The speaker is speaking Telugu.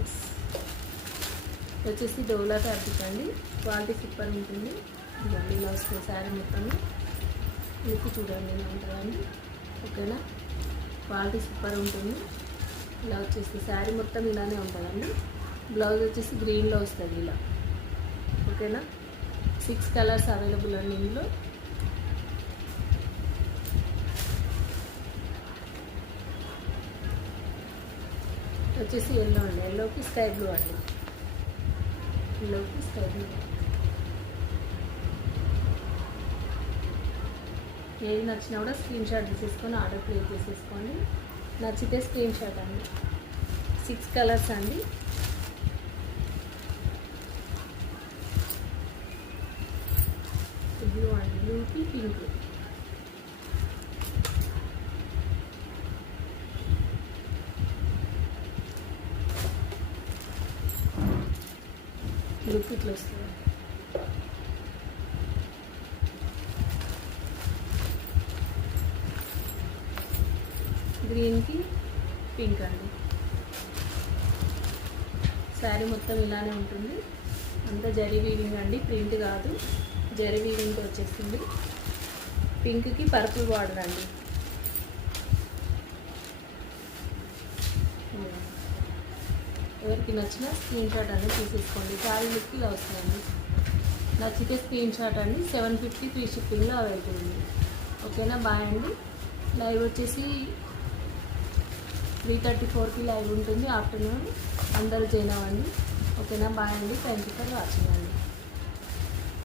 ఫ్రెండ్స్. వచ్చేసి డోలా ఫ్యాబ్రిక్ అండి, క్వాలిటీ సూపర్ ఉంటుంది. ఇవన్నీ ఇలా వస్తుంది శారీ మొత్తం. మీకు చూడండి ఇలా ఉంటుందండి. ఓకేనా, క్వాలిటీ సూపర్ ఉంటుంది. ఇలా వచ్చేసి శారీ మొత్తం ఇలానే ఉంటుందండి. బ్లౌజ్ వచ్చేసి గ్రీన్లో వస్తుంది ఇలా. ఓకేనా, 6 కలర్స్ అవైలబుల్ అండి ఇందులో. వచ్చేసి ఎల్లో అండి, ఎల్లోకి స్కై బ్లూ అండి, ఎల్లోకి స్కై బ్లూ. ఏది నచ్చినా కూడా స్క్రీన్ షాట్ తీసేసుకొని ఆర్డర్ ప్లేస్ చేసేసుకోండి. నచ్చితే స్క్రీన్ షాట్ అండి. 6 కలర్స్ అండి. బ్లూ అండి, బ్లూకి పింక్. లుక్ ఇట్లా వస్తుంది. గ్రీన్కి పింక్ అండి. శారీ మొత్తం ఇలానే ఉంటుంది. అంతా జరీ వీవింగ్ అండి, ప్రింట్ కాదు, జరీ వీవింగ్ వచ్చేస్తుంది. పింక్కి పర్పుల్ బార్డర్ అండి. ఎవరికి నచ్చినా స్క్రీన్ షాట్ అనేది తీసేసుకోండి. శారీ లుక్ ఇలా వస్తుందండి. నచ్చితే స్క్రీన్ షాట్ అండి. 750 ఫ్రీ షిప్పింగ్లో అవైలబుల్ ఉంది. ఓకేనా, బాయ్ అండి. లైవ్ వచ్చేసి 3:34కి లైవ్ ఉంటుంది ఆఫ్టర్నూన్. అందరూ జాయిన్ అవ్వండి. ఓకేనా, బాయ్ అండి. థ్యాంక్ యూ ఫర్ వాచింగ్ అండి.